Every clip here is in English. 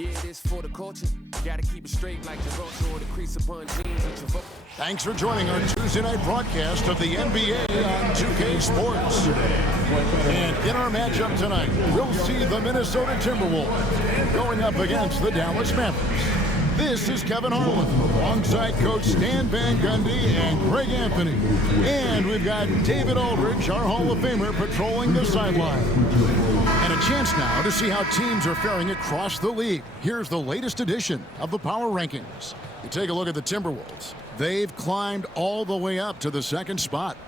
Yeah, it is for the culture. Gotta keep it straight like the roach or the crease upon jeans with your vote. Thanks for joining our Tuesday night broadcast of the NBA on 2K Sports. And in our matchup tonight, we'll see the Minnesota Timberwolves going up against the Dallas Mavericks. This is Kevin Harlan, alongside Coach Stan Van Gundy and Greg Anthony. And we've got David Aldridge, our Hall of Famer, patrolling the sideline. And a chance now to see how teams are faring across the league. Here's the latest edition of the Power Rankings. You take a look at the Timberwolves. They've climbed all the way up to the second spot.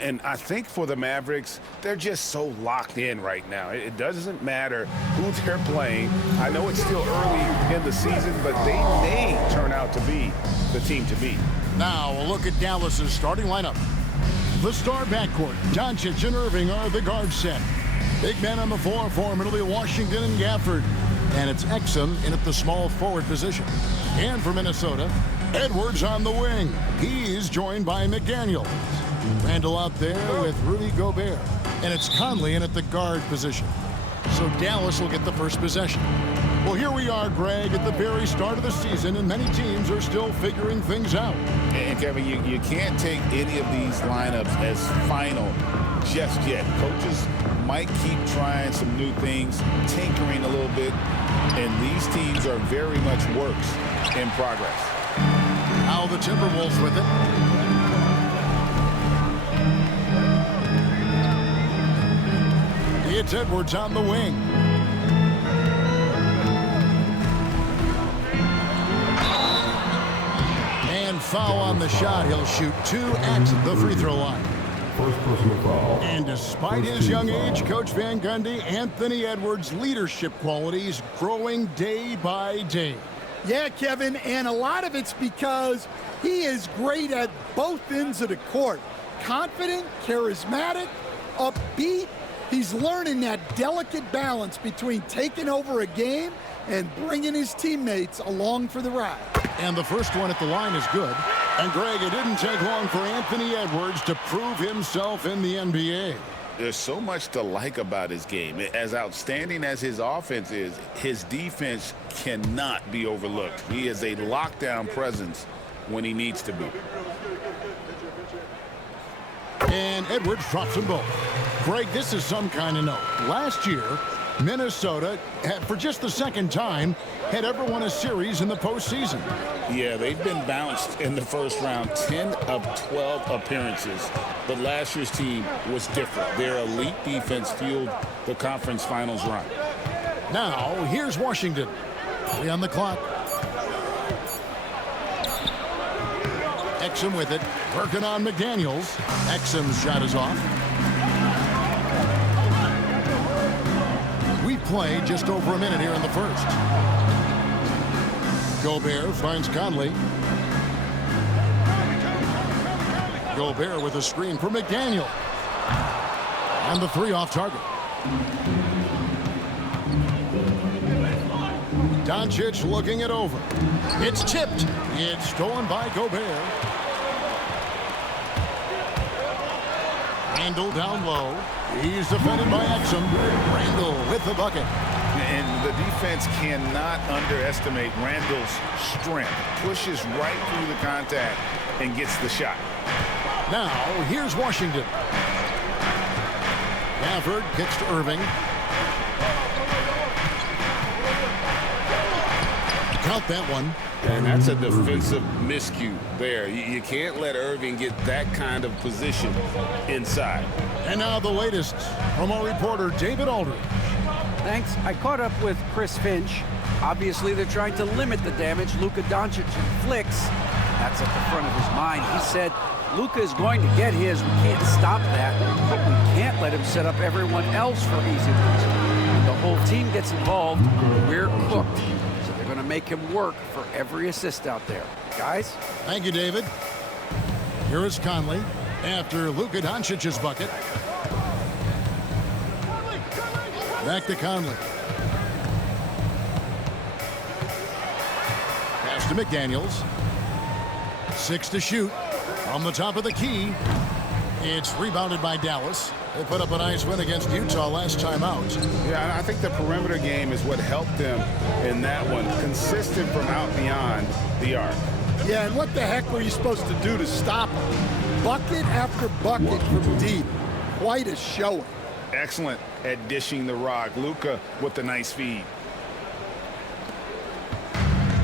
And I think for the Mavericks, they're just so locked in right now. It doesn't matter who they're playing. I know it's still early in the season, but they may turn out to be the team to beat. Now a look at Dallas's starting lineup. The star backcourt, Doncic and Irving are the guard set. Big men on the floor for him, it'll be Washington and Gafford. And it's Exum in at the small forward position. And for Minnesota, Edwards on the wing. He's joined by McDaniels. Randall out there with Rudy Gobert. And it's Conley in at the guard position. So Dallas will get the first possession. Well, here we are, Greg, at the very start of the season, and many teams are still figuring things out. And, Kevin, you can't take any of these lineups as final just yet. Coaches might keep trying some new things, tinkering a little bit, and these teams are very much works in progress. Now the Timberwolves with it. It's Edwards on the wing. And foul on the shot. He'll shoot 2 at the free throw line. First personal foul. And despite his young age, Coach Van Gundy, Anthony Edwards' leadership qualities growing day by day. Yeah, Kevin, and a lot of it's because he is great at both ends of the court. Confident, charismatic, upbeat. He's learning that delicate balance between taking over a game and bringing his teammates along for the ride. And the first one at the line is good. And, Greg, it didn't take long for Anthony Edwards to prove himself in the NBA. There's so much to like about his game. As outstanding as his offense is, his defense cannot be overlooked. He is a lockdown presence when he needs to be. And Edwards drops them both. Greg, this is some kind of note. Last year, Minnesota, for just the second time, had ever won a series in the postseason. Yeah, they've been bounced in the first round, 10 of 12 appearances. But last year's team was different. Their elite defense fueled the conference finals run. Now, here's Washington. 3 on the clock. Exum with it, working on McDaniels. Exum's shot is off. We play just over a minute here in the first. Gobert finds Conley. Gobert with a screen for McDaniel. And the 3 off target. Doncic looking it over. It's tipped. It's stolen by Gobert. Randall down low. He's defended by Exum. Randall with the bucket. And the defense cannot underestimate Randall's strength. Pushes right through the contact and gets the shot. Now, here's Washington. Gafford kicks to Irving. Count that one. And that's a defensive miscue there. You can't let Irving get that kind of position inside. And now the latest from our reporter, David Aldridge. Thanks. I caught up with Chris Finch. Obviously, they're trying to limit the damage Luka Doncic inflicts. That's at the front of his mind. He said, Luka is going to get his. We can't stop that, but we can't let him set up everyone else for easy ones. When the whole team gets involved, we're cooked. So they're going to make him work for every assist out there. Guys? Thank you, David. Here is Conley after Luka Doncic's bucket. Back to Conley. Pass to McDaniels. 6 to shoot. From the top of the key. It's rebounded by Dallas. They put up a nice win against Utah last time out. Yeah, and I think the perimeter game is what helped them in that one. Consistent from out beyond the arc. Yeah, and what the heck were you supposed to do to stop him? Bucket after bucket from deep. Quite a showing. Excellent at dishing the rock. Luka with the nice feed.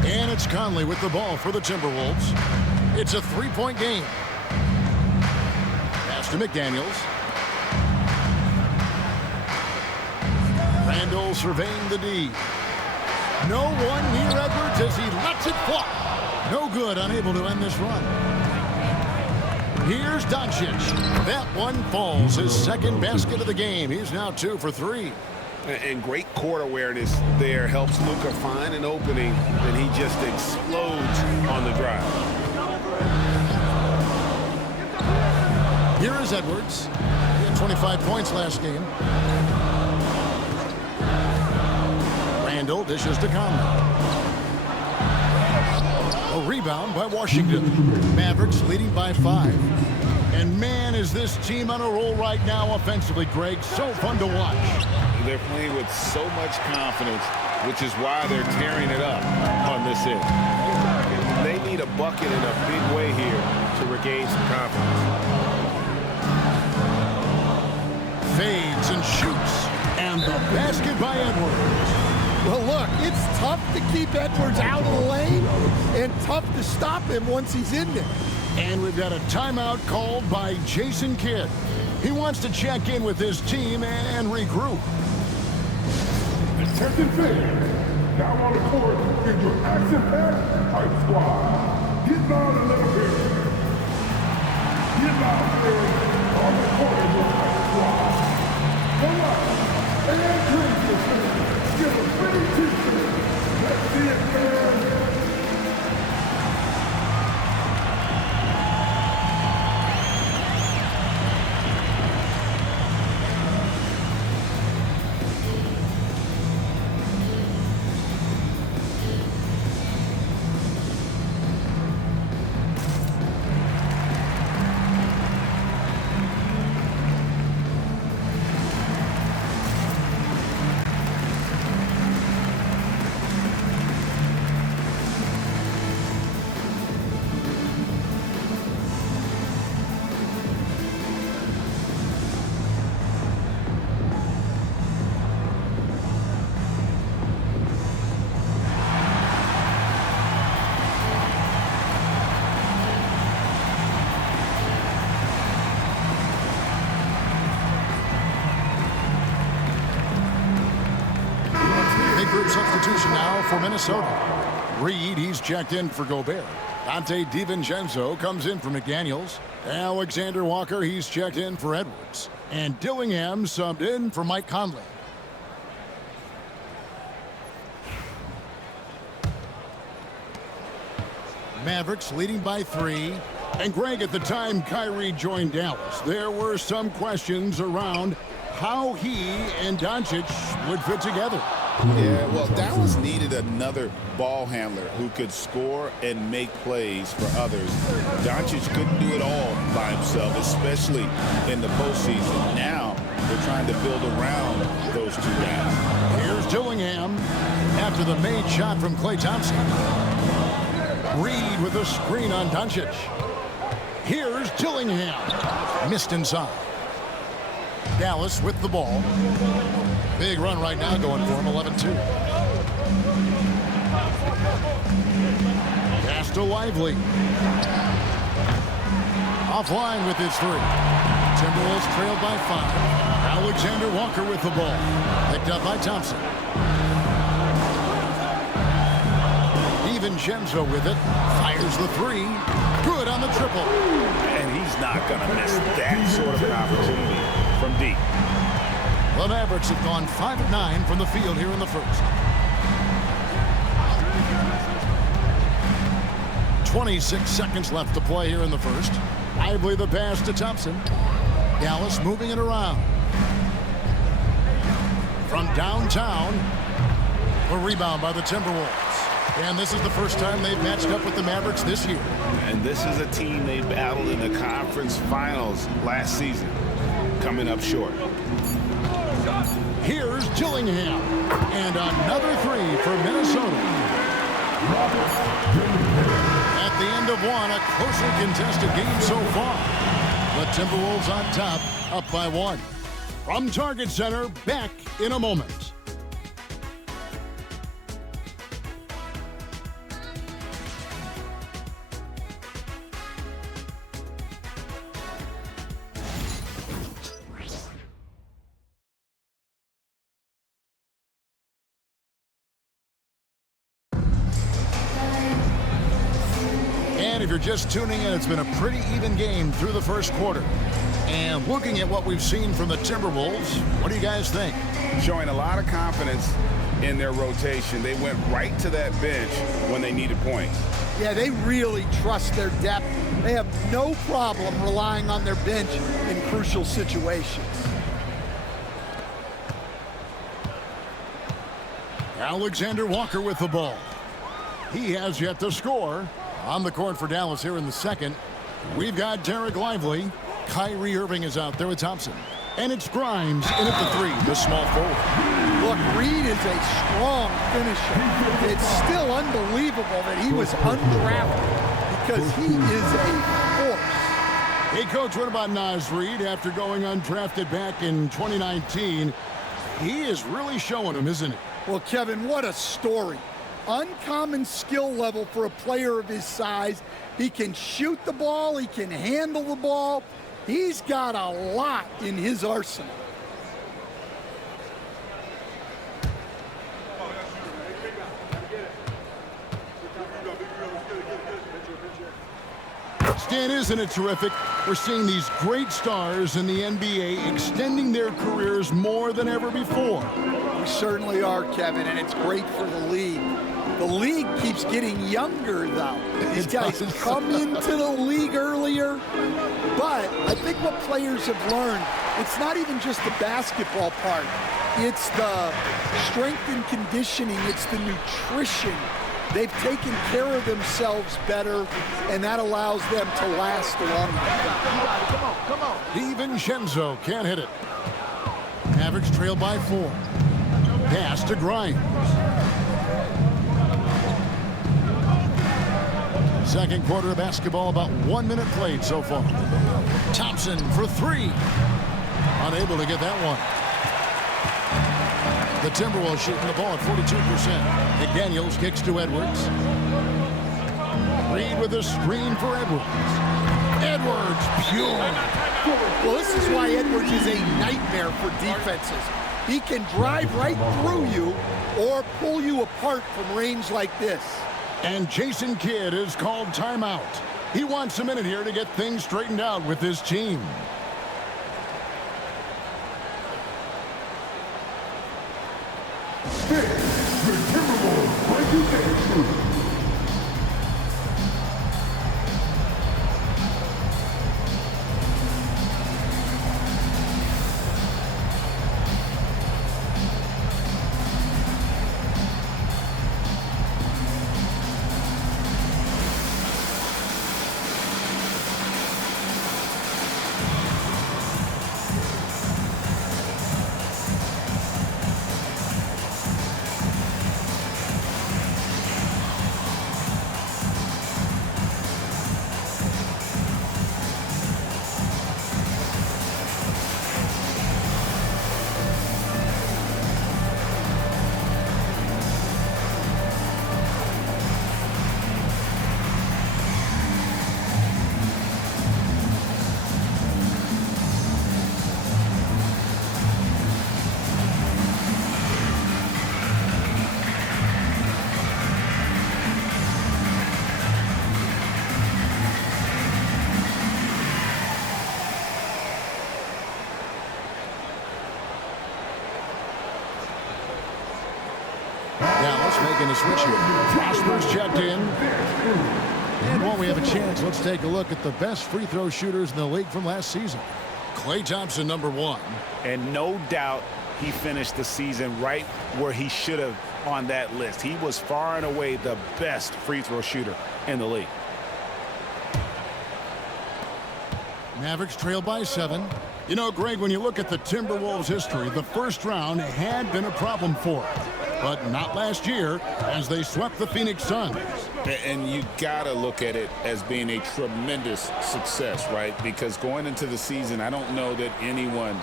And it's Conley with the ball for the Timberwolves. It's a three-point game. Pass to McDaniels. Randall surveying the D. No one near Edwards as he lets it fly. No good, unable to end this run. Here's Doncic. That one falls. His second basket of the game. He's now 2 for 3. And great court awareness there helps Luka find an opening, and he just explodes on the drive. Here is Edwards. He had 25 points last game. Randall dishes to Conley. A rebound by Washington. Mavericks leading by 5. And man, is this team on a roll right now offensively, Greg. So fun to watch. They're playing with so much confidence, which is why they're tearing it up on this end. They need a bucket in a big way here to regain some confidence. Fades and shoots. And the basket by Edwards. Well, look, it's tough to keep Edwards out of the lane and tough to stop him once he's in there. And we've got a timeout called by Jason Kidd. He wants to check in with his team and regroup. Attention fans, now on the court is your action-packed type squad. Get down a little bit. Get down fans, on the court is your type squad. Come on, and drink this thing. Give a pretty t-shirt. Let's see it, man. Substitution now for Minnesota. Reed, he's checked in for Gobert. Dante DiVincenzo comes in for McDaniels. Alexander Walker, he's checked in for Edwards. And Dillingham subbed in for Mike Conley. Mavericks leading by 3. And Greg, at the time Kyrie joined Dallas, there were some questions around how he and Doncic would fit together. Yeah, well, Dallas needed another ball handler who could score and make plays for others. Doncic couldn't do it all by himself, especially in the postseason. Now they're trying to build around those two guys. Here's Dillingham after the made shot from Klay Thompson. Reed with a screen on Doncic. Here's Dillingham. Missed inside. Dallas with the ball. Big run right now going for him, 11-2. Pass to Lively. Offline with his 3. Timberwolves trailed by 5. Alexander Walker with the ball. Picked up by Thompson. DiVincenzo with it. Fires the 3. Good on the triple. And he's not going to miss that sort of an opportunity from deep. The Mavericks have gone 5 of 9 from the field here in the first. 26 seconds left to play here in the first. Lively the pass to Thompson. Dallas moving it around. From downtown, a rebound by the Timberwolves. And this is the first time they've matched up with the Mavericks this year. And this is a team they battled in the conference finals last season, coming up short. Here's Gillingham. And another three for Minnesota. At the end of one, a closely contested game so far. The Timberwolves on top, up by one. From Target Center, back in a moment. And if you're just tuning in, it's been a pretty even game through the first quarter. And looking at what we've seen from the Timberwolves, what do you guys think? Showing a lot of confidence in their rotation. They went right to that bench when they needed points. Yeah, they really trust their depth. They have no problem relying on their bench in crucial situations. Alexander Walker with the ball. He has yet to score. On the court for Dallas here in the second, we've got Derek Lively. Kyrie Irving is out there with Thompson. And it's Grimes in at the three, the small forward. Look, Reed is a strong finisher. It's still unbelievable that he was undrafted because he is a force. Hey, Coach, what about Naz Reid after going undrafted back in 2019? He is really showing him, isn't he? Well, Kevin, what a story. Uncommon skill level for a player of his size. He can shoot the ball. He can handle the ball. He's got a lot in his arsenal. Stan, isn't it terrific? We're seeing these great stars in the NBA extending their careers more than ever before. We certainly are, Kevin, and it's great for the league. The league keeps getting younger, though. These guys come into the league earlier, but I think what players have learned, it's not even just the basketball part. It's the strength and conditioning. It's the nutrition. They've taken care of themselves better, and that allows them to last longer. Come on. DiVincenzo can't hit it. Mavericks trail by 4. Pass to Grimes. Second quarter of basketball, about 1 minute played so far. Thompson for three. Unable to get that one. The Timberwolves shooting the ball at 42%. McDaniels kicks to Edwards. Reed with a screen for Edwards. Edwards, pure. Well, this is why Edwards is a nightmare for defenses. He can drive right through you or pull you apart from range like this. And Jason Kidd is called timeout. He wants a minute here to get things straightened out with his team. The Timberwolves regulation. Making a switch here. Prosper's checked in. And while we have a chance, let's take a look at the best free throw shooters in the league from last season. Klay Thompson, number 1. And no doubt he finished the season right where he should have on that list. He was far and away the best free throw shooter in the league. Mavericks trail by 7. You know, Greg, when you look at the Timberwolves' history, the first round had been a problem for it. But not last year, as they swept the Phoenix Suns. And you got to look at it as being a tremendous success, right? Because going into the season, I don't know that anyone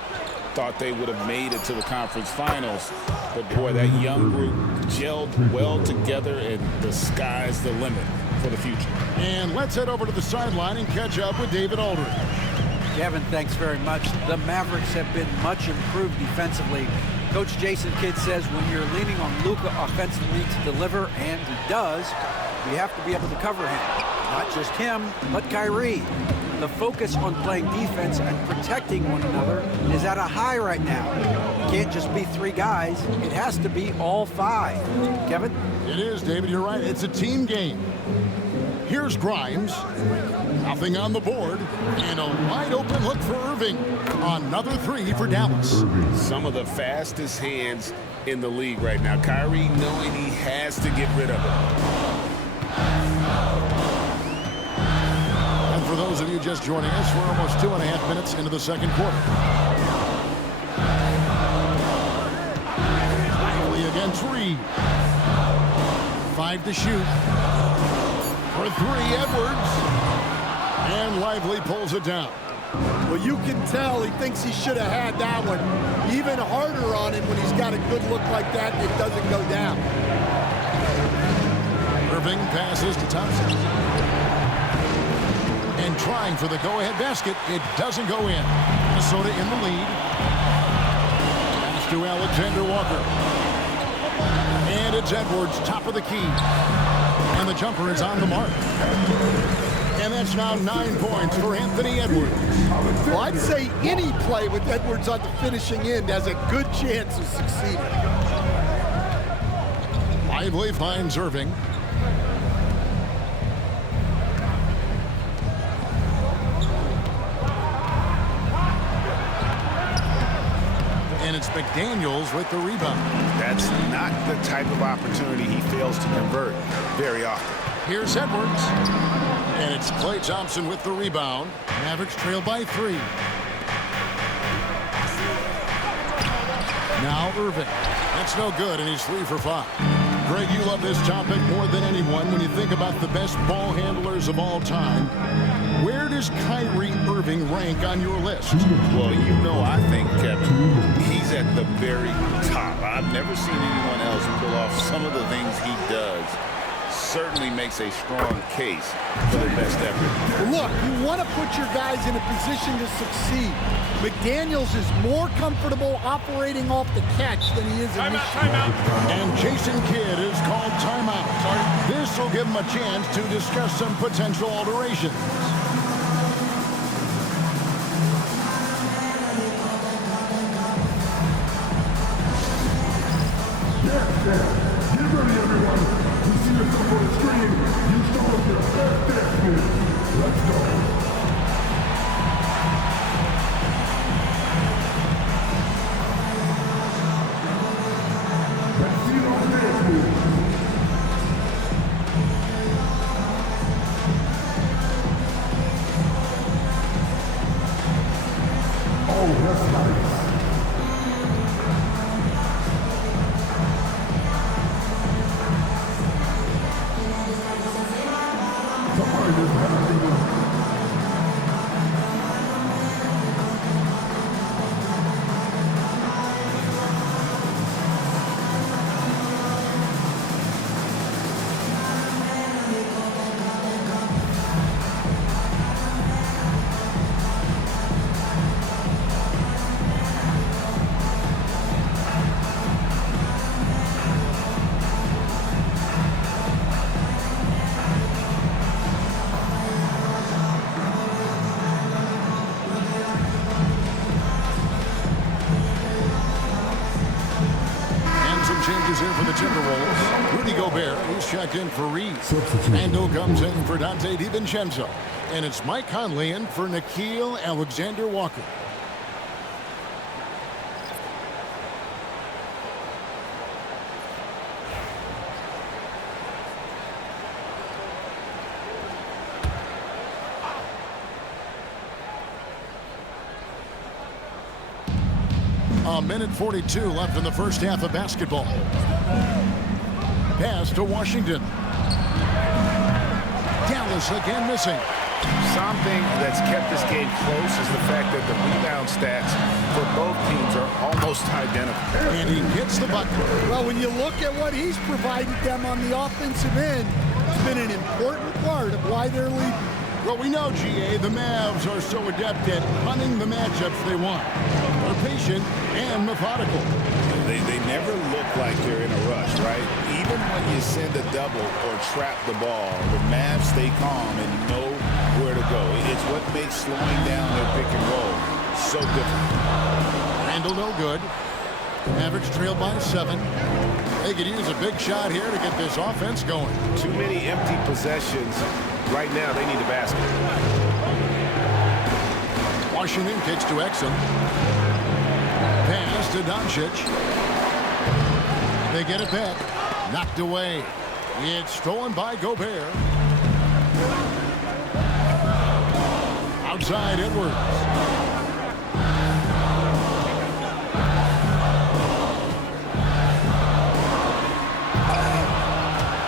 thought they would have made it to the conference finals. But, boy, that young group gelled well together, and the sky's the limit for the future. And let's head over to the sideline and catch up with David Aldridge. Kevin, thanks very much. The Mavericks have been much improved defensively. Coach Jason Kidd says when you're leaning on Luka offensively to deliver, and he does, you have to be able to cover him. Not just him, but Kyrie. The focus on playing defense and protecting one another is at a high right now. It can't just be 3 guys. It has to be all 5. Kevin? It is, David. You're right. It's a team game. Here's Grimes. Nothing on the board. And a wide open look for Irving. Another 3 for Dallas. Some of the fastest hands in the league right now. Kyrie knowing he has to get rid of it. And for those of you just joining us, we're almost 2.5 minutes into the second quarter. Lively against Reed. 5 to shoot. For 3, Edwards. And Lively pulls it down. Well, you can tell he thinks he should have had that one. Even harder on him when he's got a good look like that, it doesn't go down. Irving passes to Thompson. And trying for the go-ahead basket, it doesn't go in. Minnesota in the lead. Pass to Alexander Walker. And it's Edwards, top of the key. And the jumper is on the mark. And that's now 9 points for Anthony Edwards. Well, I'd say any play with Edwards on the finishing end has a good chance of succeeding. Lively finds Irving. And it's McDaniels with the rebound. That's not the type of opportunity he fails to convert very often. Here's Edwards. And it's Klay Thompson with the rebound. Mavericks trail by 3. Now Irving. That's no good, and he's 3 for 5. Greg, you love this topic more than anyone when you think about the best ball handlers of all time. Where does Kyrie Irving rank on your list? Well, you know, I think, Kevin, he's at the very top. I've never seen anyone else pull off some of the things he does. Certainly makes a strong case for the best effort. Look, you want to put your guys in a position to succeed. McDaniels is more comfortable operating off the catch than he is in this. And Jason Kidd is called timeout. This will give him a chance to discuss some potential alterations. Get ready, everyone. You see yourself on the screen. You show us your best dance move. Let's go. Let's see those dance moves. Oh, that's nice. Changes here for the Timberwolves. Rudy Gobert, he's checked in for Reed. Mando comes in for Dante DiVincenzo. And it's Mike Conley in for Nickeil Alexander-Walker. A minute 42 left in the first half of basketball. Pass to Washington. Dallas again missing. Something that's kept this game close is the fact that the rebound stats for both teams are almost identical. And he gets the bucket. Well, when you look at what he's provided them on the offensive end, it's been an important part of why they're leading. Well, we know, GA, the Mavs are so adept at hunting the matchups they want. They're patient and methodical. They never look like they're in a rush, right? Even when you send a double or trap the ball, the Mavs stay calm and know where to go. It's what makes slowing down their pick and roll so different. Randall no good. Mavericks trailed by 7. They could use a big shot here to get this offense going. Too many empty possessions. Right now, they need a basket. Washington kicks to Exum. Pass to Doncic. They get it back. Knocked away. It's stolen by Gobert. Outside Edwards.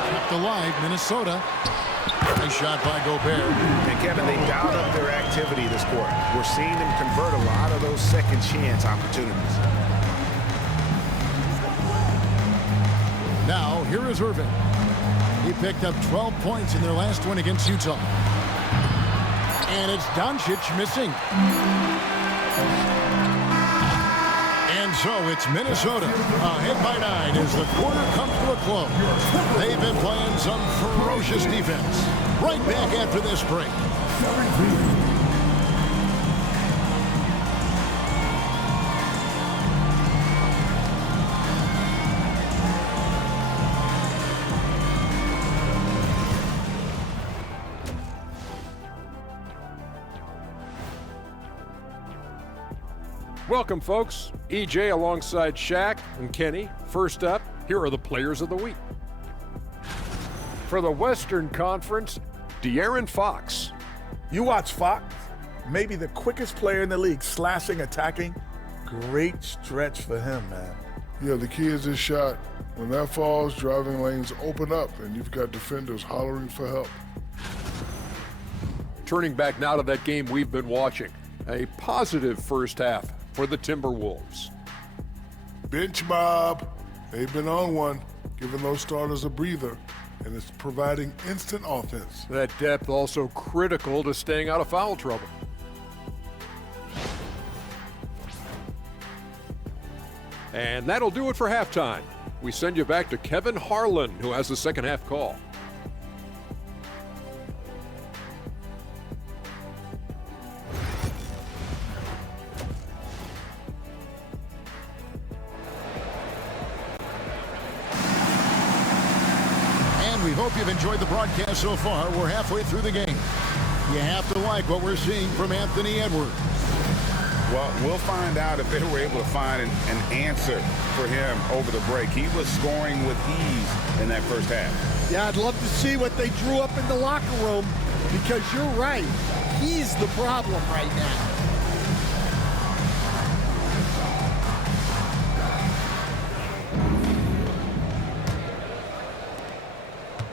Kept alive, Minnesota. Nice shot by Gobert. And Kevin, they dialed up their activity this quarter. We're seeing them convert a lot of those second chance opportunities. Now, here is Irving. He picked up 12 points in their last win against Utah. And it's Doncic missing. And so it's Minnesota ahead by 9 as the quarter comes to a close. They've been playing some ferocious defense. Right back after this break. Welcome, folks. EJ alongside Shaq and Kenny. First up, here are the players of the week. For the Western Conference, De'Aaron Fox. You watch Fox, maybe the quickest player in the league, slashing, attacking. Great stretch for him, man. Yeah, the key is his shot. When that falls, driving lanes open up, and you've got defenders hollering for help. Turning back now to that game we've been watching. A positive first half for the Timberwolves. Bench mob. They've been on one, giving those starters a breather, and it's providing instant offense. That depth also critical to staying out of foul trouble. And that'll do it for halftime. We send you back to Kevin Harlan, who has the second half call. We hope you've enjoyed the broadcast so far. We're halfway through the game. You have to like what we're seeing from Anthony Edwards. Well, we'll find out if they were able to find an answer for him over the break. He was scoring with ease in that first half. Yeah, I'd love to see what they drew up in the locker room, because you're right. He's the problem right now.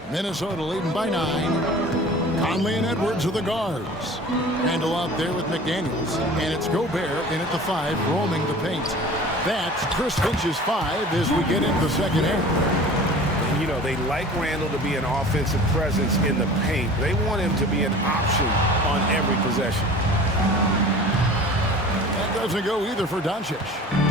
Minnesota leading by 9. Conley and Edwards are the guards. Randall out there with McDaniels. And it's Gobert in at the 5, roaming the paint. That's Chris Finch's 5 as we get into the second half. You know, they like Randall to be an offensive presence in the paint. They want him to be an option on every possession. That doesn't go either for Doncic.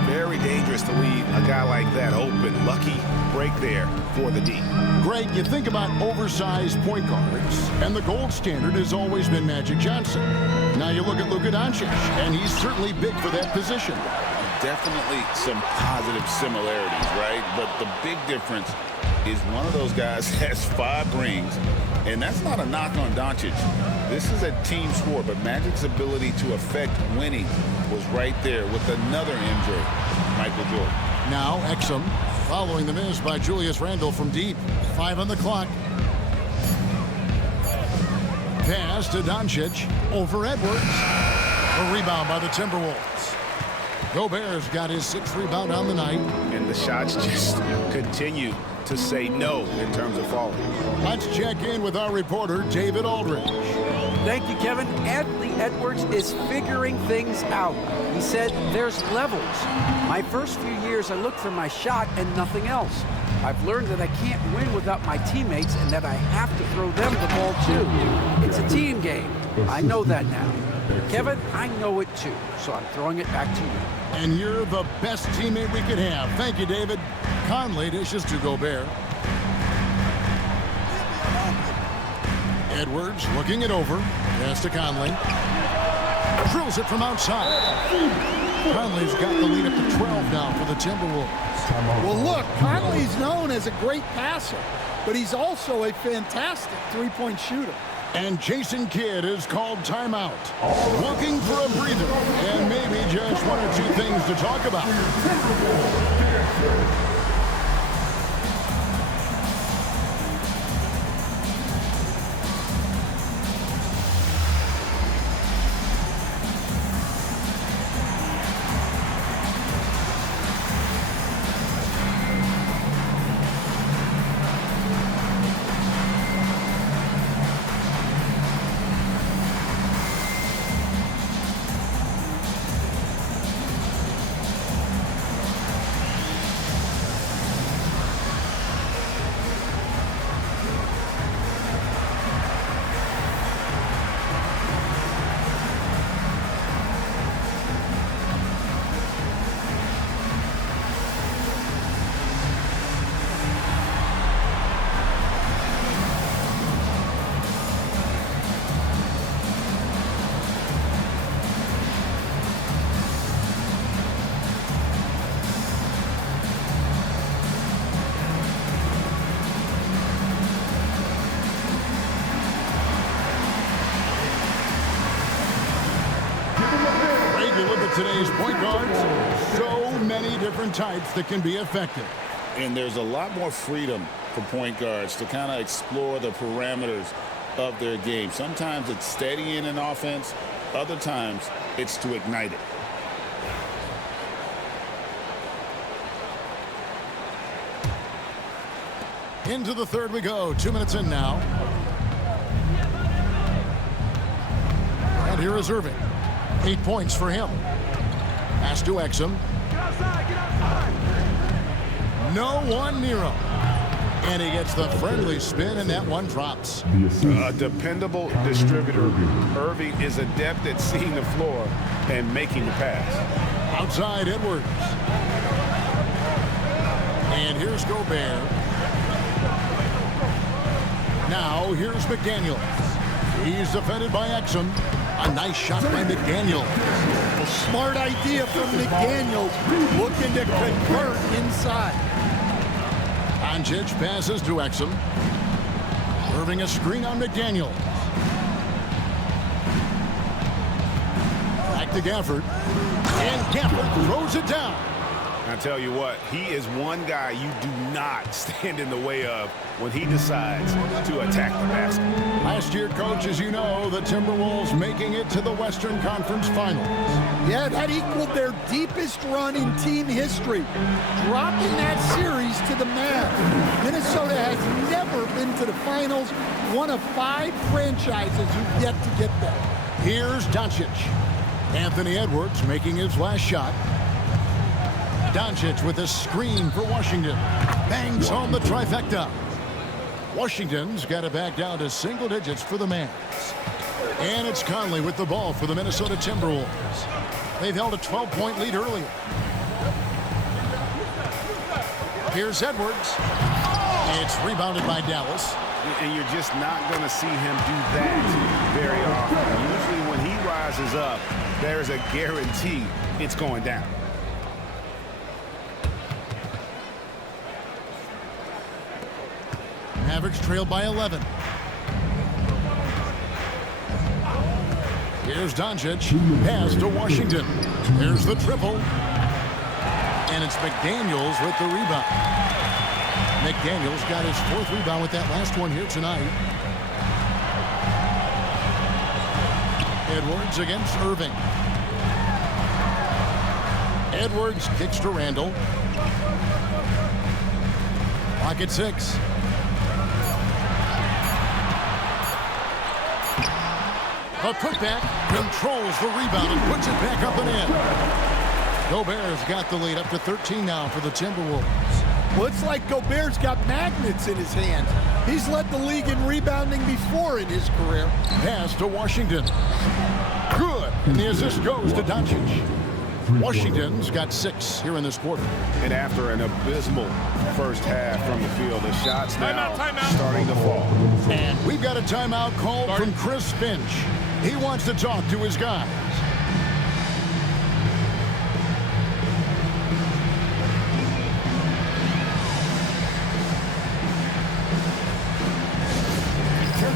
Very dangerous to leave a guy like that open. Lucky break there for the D. Greg, you think about oversized point guards, and the gold standard has always been Magic Johnson. Now you look at Luka Doncic, and he's certainly big for that position. Definitely some positive similarities, right? But the big difference is one of those guys has 5 rings, and that's not a knock on Doncic. This is a team sport, but Magic's ability to affect winning was right there with another MJ, Michael Jordan. Now Exum following the miss by Julius Randle from deep. 5 on the clock. Pass to Doncic over Edwards. A rebound by the Timberwolves. Gobert's got his 6th rebound on the night. And the shots just continue to say no in terms of falling. Let's check in with our reporter, David Aldridge. Thank you, Kevin. Anthony Edwards is figuring things out. He said there's levels. My first few years, I looked for my shot and nothing else. I've learned that I can't win without my teammates and that I have to throw them the ball too. It's a team game. I know that now. Kevin, I know it too, so I'm throwing it back to you. And you're the best teammate we could have. Thank you, David. Conley dishes to Gobert. Edwards looking it over. Pass to Conley. Drills it from outside. Conley's got the lead up to 12 now for the Timberwolves. Well, look, Conley's known as a great passer, but he's also a fantastic three-point shooter. And Jason Kidd is called timeout. Looking for a breather and maybe just one or two things to talk about. Today's point guards, so many different types that can be effective. And there's a lot more freedom for point guards to kind of explore the parameters of their game. Sometimes it's steadying an offense. Other times it's to ignite it. Into the third we go. 2 minutes in now. And here is Irving. 8 points for him. Pass to Exum. Get outside! No one near him. And he gets the friendly spin, and that one drops. A dependable distributor. Irving is adept at seeing the floor and making the pass. Outside Edwards. And here's Gobert. Now here's McDaniels. He's defended by Exum. A nice shot by McDaniels. A smart idea from McDaniels, looking to convert inside. Doncic passes to Exum. Irving a screen on McDaniels. Back to Gafford. And Gafford throws it down. I tell you what, he is one guy you do not stand in the way of when he decides to attack the basket. Last year, Coach, as you know, the Timberwolves making it to the Western Conference Finals. Yeah, that equaled their deepest run in team history, dropping that series to the Mavs. Minnesota has never been to the finals, one of 5 franchises who've yet to get there. Here's Doncic. Anthony Edwards making his last shot. Doncic with a screen for Washington. Bangs home the trifecta. Washington's got it back down to single digits for the Mavs. And it's Conley with the ball for the Minnesota Timberwolves. They've held a 12-point lead earlier. Here's Edwards. It's rebounded by Dallas. And you're just not going to see him do that very often. Usually when he rises up, there's a guarantee it's going down. Mavericks trailed by 11. Here's Doncic. Pass to Washington. There's the triple. And it's McDaniels with the rebound. McDaniels got his 4th rebound with that last one here tonight. Edwards against Irving. Edwards kicks to Randall. Pocket 6. A putback, controls the rebound and puts it back up and in. Gobert's got the lead up to 13 now for the Timberwolves. Well, it's like Gobert's got magnets in his hands. He's led the league in rebounding before in his career. Pass to Washington. Good. And the assist goes to Doncic. Washington's got 6 here in this quarter. And after an abysmal first half from the field, the shots now starting to fall. And we've got a timeout called from Chris Finch. He wants to talk to his guys.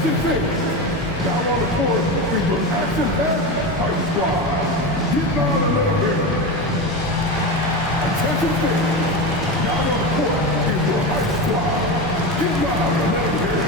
Down on the court is your action-packed tight squad. Get down a little bit. Attention fans. Down on the court is your tight squad. Get down a little bit.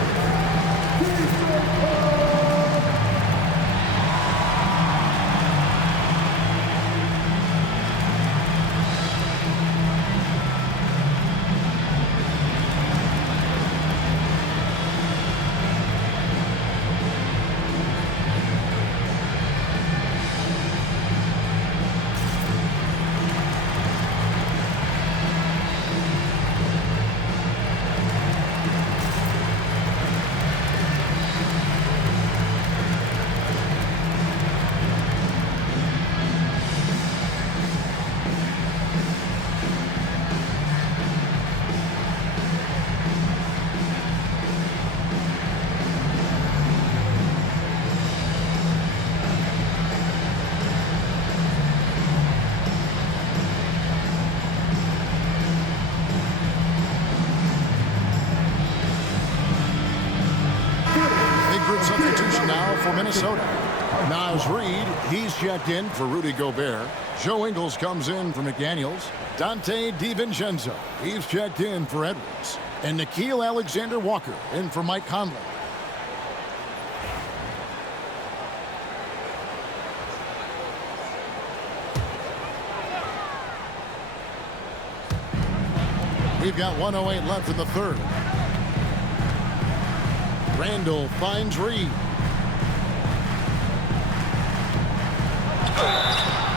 Substitution now for Minnesota. Naz Reid, he's checked in for Rudy Gobert. Joe Ingles comes in for McDaniels. Dante DiVincenzo, he's checked in for Edwards. And Nickeil Alexander-Walker in for Mike Conley. We've got 1:08 left in the third. Randall finds Reed.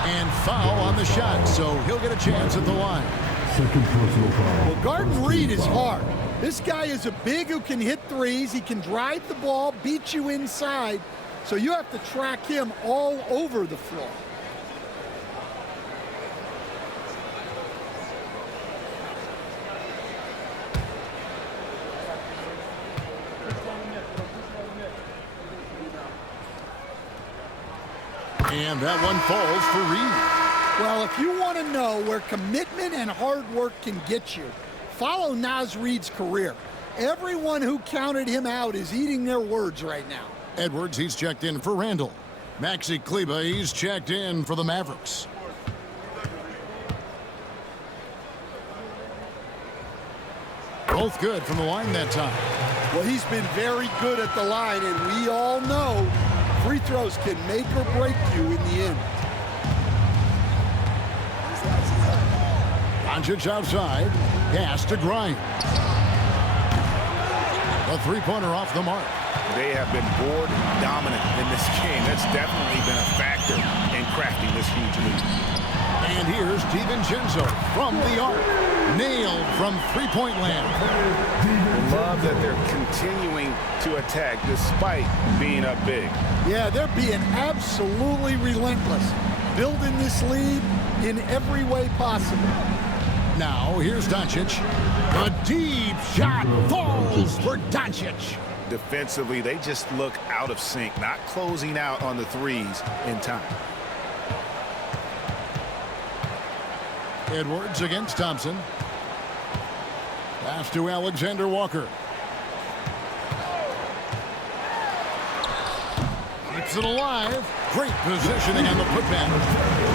And foul on the shot, so he'll get a chance at the line. Second personal foul. Well, guarding Reed is hard. This guy is a big who can hit threes. He can drive the ball, beat you inside. So you have to track him all over the floor. And that one falls for Reed. Well, if you want to know where commitment and hard work can get you, follow Naz Reid's career. Everyone who counted him out is eating their words right now. Edwards, he's checked in for Randall. Maxi Kleber, he's checked in for the Mavericks. Both good from the line that time. Well, he's been very good at the line, and we all know free throws can make or break you in the end. Doncic outside. Pass to Grimes. A three-pointer off the mark. They have been board dominant in this game. That's definitely been a factor in crafting this huge lead. And here's DiVincenzo from the arc. Nailed from three-point land. Love that they're continuing to attack despite being up big. Yeah, they're being absolutely relentless, building this lead in every way possible. Now, here's Doncic. A deep shot falls for Doncic. Defensively, they just look out of sync, not closing out on the threes in time. Edwards against Thompson. Pass to Alexander-Walker. Keeps it alive. Great positioning on the putback.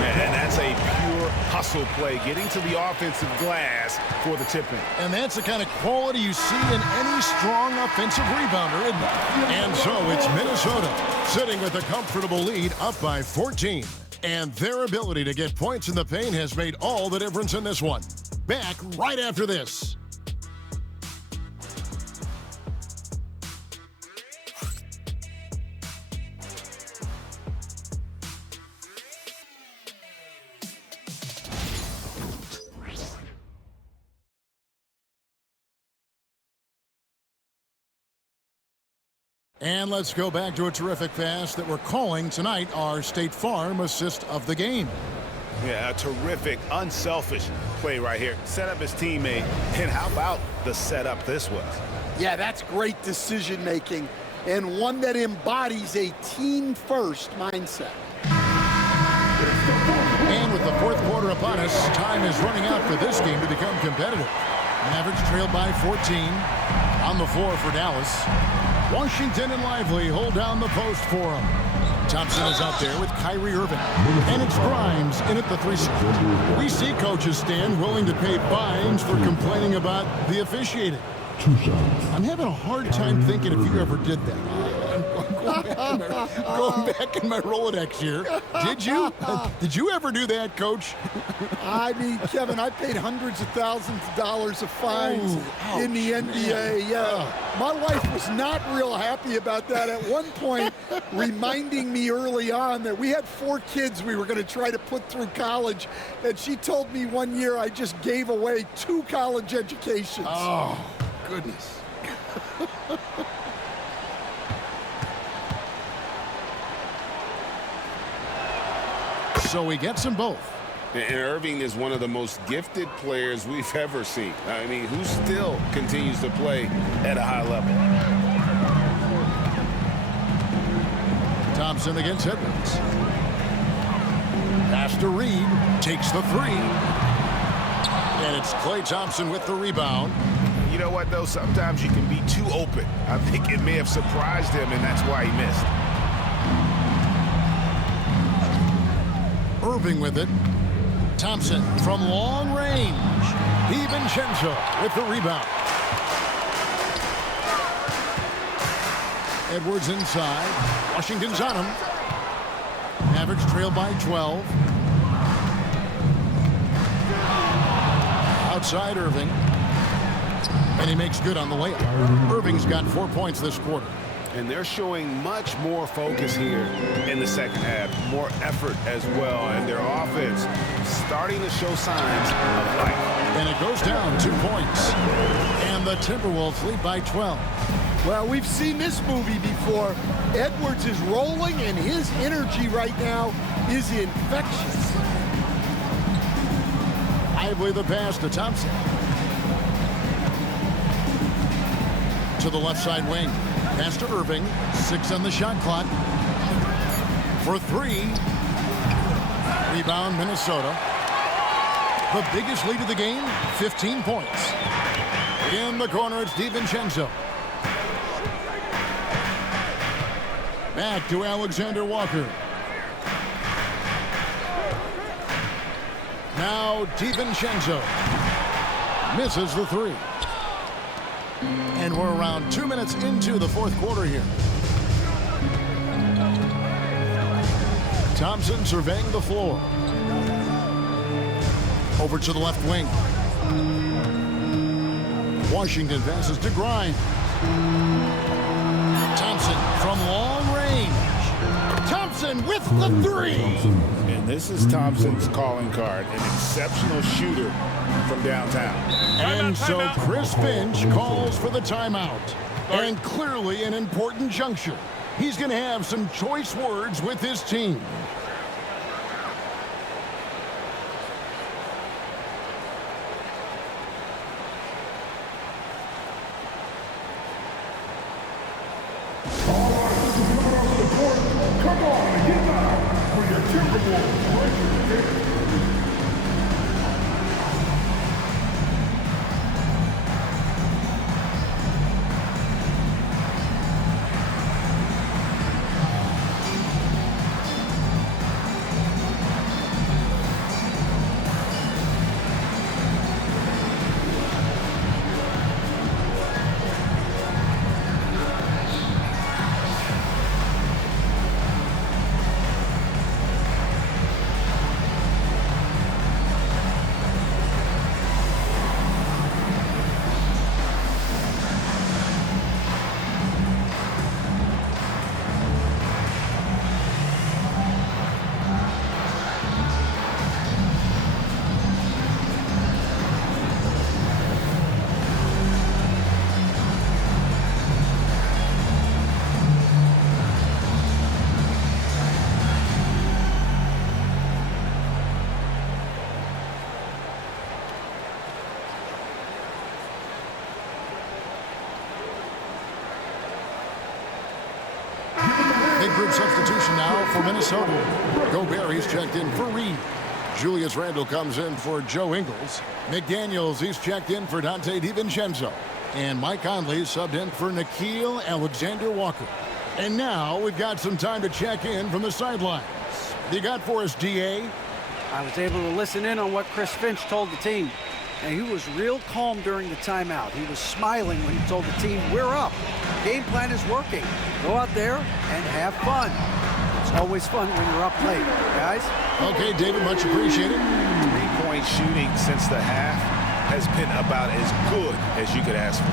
And that's a pure hustle play, getting to the offensive glass for the tip-in. And that's the kind of quality you see in any strong offensive rebounder, isn't it? And so it's Minnesota sitting with a comfortable lead up by 14. And their ability to get points in the paint has made all the difference in this one. Back right after this. And let's go back to a terrific pass that we're calling tonight our State Farm assist of the game. Yeah, a terrific, unselfish play right here. Set up his teammate, and how about the setup this was? Yeah, that's great decision-making, and one that embodies a team-first mindset. And with the fourth quarter upon us, time is running out for this game to become competitive. Mavericks trailed by 14. On the floor for Dallas. Washington and Lively hold down the post for him. Thompson is out there with Kyrie Irving. And it's Grimes in at the 3 spot. We see coaches stand willing to pay fines for complaining about the officiating. I'm having a hard time thinking if you ever did that. Going back in my Rolodex here. Did you? Did you ever do that, Coach? I mean, Kevin, I paid hundreds of thousands of dollars of fines in the NBA. Yeah, my wife was not real happy about that at one point, reminding me early on that we had 4 kids we were going to try to put through college, and she told me one year I just gave away 2 college educations. Oh, goodness. So he gets them both. And Irving is one of the most gifted players we've ever seen. I mean, who still continues to play at a high level. Thompson against Edwards. Pass to Reed. Takes the 3. And it's Klay Thompson with the rebound. You know what, though? Sometimes you can be too open. I think it may have surprised him, and that's why he missed. Irving with it. Thompson from long range. DiVincenzo with the rebound. Edwards inside. Washington's on him. Mavericks trail by 12. Outside Irving. And he makes good on the layup. Irving's got 4 points this quarter. And they're showing much more focus here in the second half. More effort as well. And their offense starting to show signs of life. And it goes down 2 points. And the Timberwolves lead by 12. Well, we've seen this movie before. Edwards is rolling, and his energy right now is infectious. Lively the pass to Thompson. To the left side wing. Pass to Irving. 6 on the shot clock. For 3. Rebound, Minnesota. The biggest lead of the game, 15 points. In the corner, it's DiVincenzo. Back to Alexander Walker. Now DiVincenzo. Misses the 3. And we're around 2 minutes into the fourth quarter here. Thompson surveying the floor. Over to the left wing. Washington passes to Grimes. Thompson from long range. Thompson with the 3. And this is Thompson's calling card, an exceptional shooter from downtown. And so Chris Finch calls for the timeout. And clearly an important juncture. He's going to have some choice words with his team. Come on, get down for your Timberwolves. group substitution now for Minnesota. Gobert, he's checked in for Reed. Julius Randle comes in for Joe Ingles. McDaniels, he's checked in for Dante DiVincenzo. And Mike Conley subbed in for Nickeil Alexander-Walker. And now we've got some time to check in from the sidelines. You got for us, DA? I was able to listen in on what Chris Finch told the team, and he was real calm during the timeout. He was smiling when he told the team, we're up. Game plan is working. Go out there and have fun. It's always fun when you're up late, guys. Okay, David, much appreciated. Three-point shooting since the half has been about as good as you could ask for.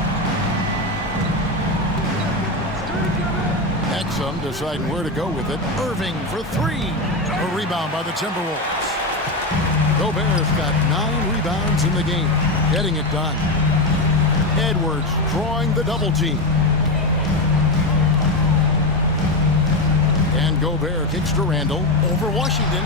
Exum deciding where to go with it. Irving for three. A rebound by the Timberwolves. Gobert's got 9 rebounds in the game, getting it done. Edwards drawing the double team. And Gobert kicks to Randle over Washington.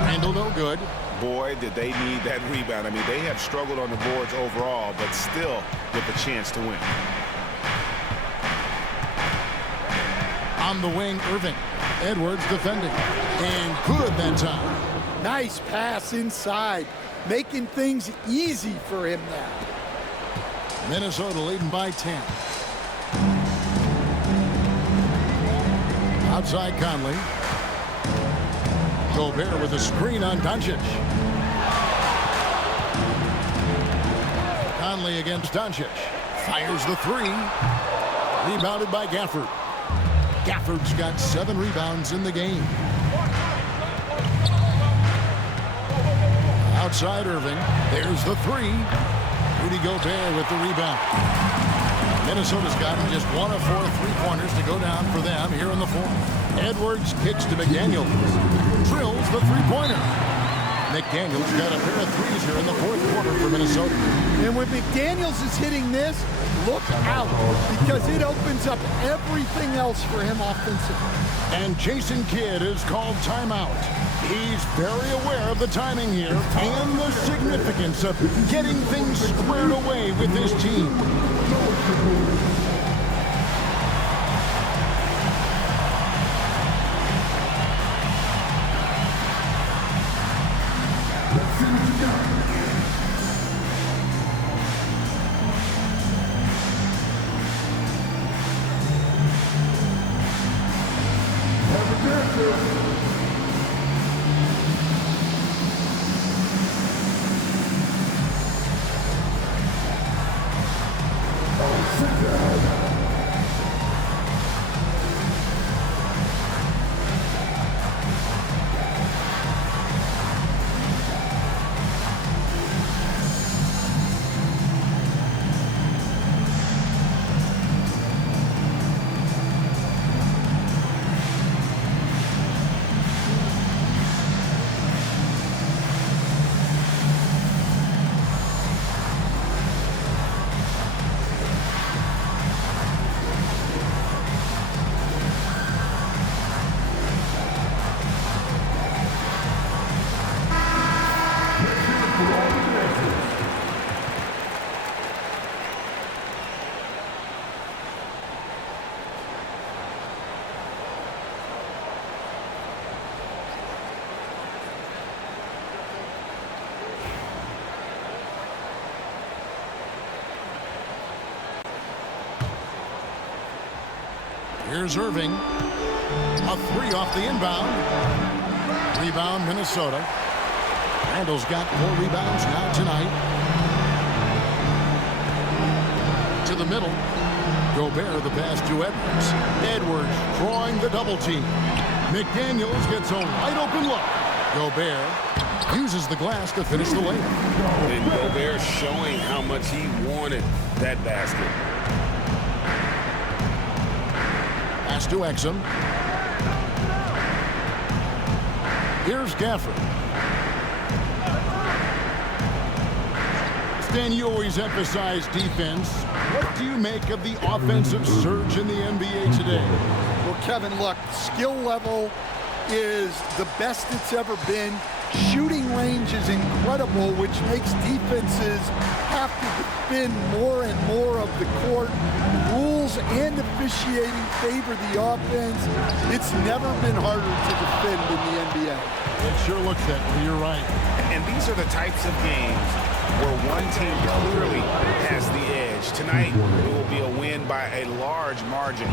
Randle no good. Boy, did they need that rebound. I mean, they have struggled on the boards overall, but still with a chance to win. On the wing, Irving. Edwards defending. And good that time. Nice pass inside, making things easy for him now. Minnesota leading by 10. Outside Conley. Gobert with a screen on Doncic. Conley against Doncic. Fires the three. Rebounded by Gafford. Gafford's got 7 rebounds in the game. Outside Irving. There's the three. Rudy Gobert with the rebound. Minnesota's gotten just 1 of 4 3-pointers to go down for them here in the fourth. Edwards kicks to McDaniels. Drills the three-pointer. McDaniels got a pair of threes here in the fourth quarter for Minnesota. And when McDaniels is hitting this, look out, because it opens up everything else for him offensively. And Jason Kidd is called timeout. He's very aware of the timing here and the significance of getting things squared away with his team. Here's Irving. A three off the inbound. Rebound, Minnesota. Randle's got 4 rebounds now tonight. To the middle. Gobert the pass to Edwards. Edwards drawing the double team. McDaniels gets a wide open look. Gobert uses the glass to finish the layup. And Gobert showing how much he wanted that basket. Pass to Exum. Here's Gafford. Stan, you always emphasize defense. What do you make of the offensive surge in the NBA today? Well, Kevin, look, skill level is the best it's ever been. Shooting range is incredible. incredible, which makes defenses have to defend more and more of the court. Rules and officiating favor the offense. It's never been harder to defend in the NBA. It sure looks that way. You're right. And these are the types of games where one team clearly has the edge. Tonight, it will be a win by a large margin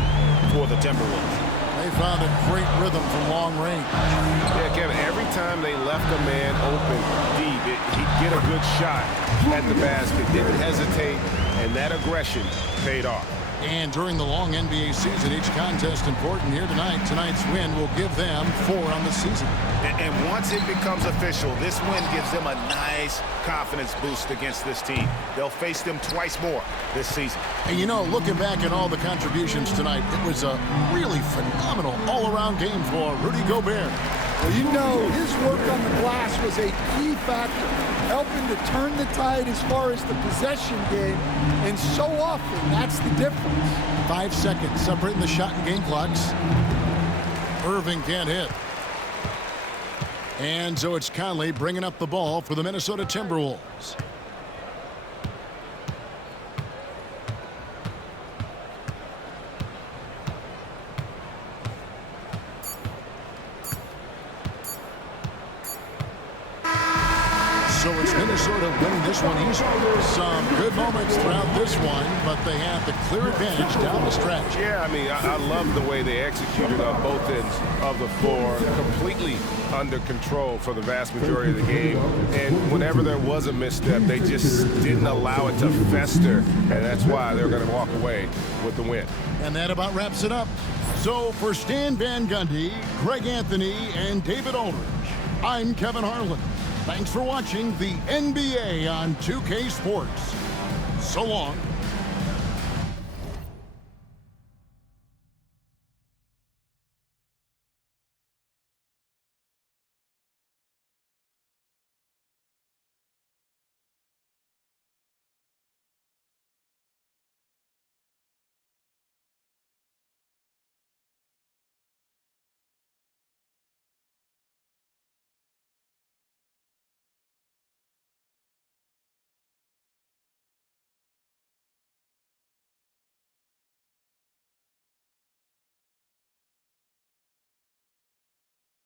for the Timberwolves. They found a great rhythm from long range. Yeah, Kevin, every time they left a man open deep, he'd get a good shot at the basket, didn't hesitate, and that aggression paid off. And during the long NBA season, each contest important here tonight. Tonight's win will give them 4 on the season. And once it becomes official, this win gives them a nice confidence boost against this team. They'll face them twice more this season. And you know, looking back at all the contributions tonight, it was a really phenomenal all-around game for Rudy Gobert. Well, you know, his work on the glass was a key factor, helping to turn the tide as far as the possession game, and so often, that's the difference. 5 seconds separating the shot and game clocks. Irving can't hit. And so it's Conley bringing up the ball for the Minnesota Timberwolves. So it's Minnesota winning this one easily. Some good moments throughout this one, but they have the clear advantage down the stretch. Yeah, I mean, I love the way they executed on both ends of the floor, completely under control for the vast majority of the game. And whenever there was a misstep, they just didn't allow it to fester, and that's why they're going to walk away with the win. And that about wraps it up. So for Stan Van Gundy, Greg Anthony, and David Aldridge, I'm Kevin Harlan. Thanks for watching the NBA on 2K Sports. So long.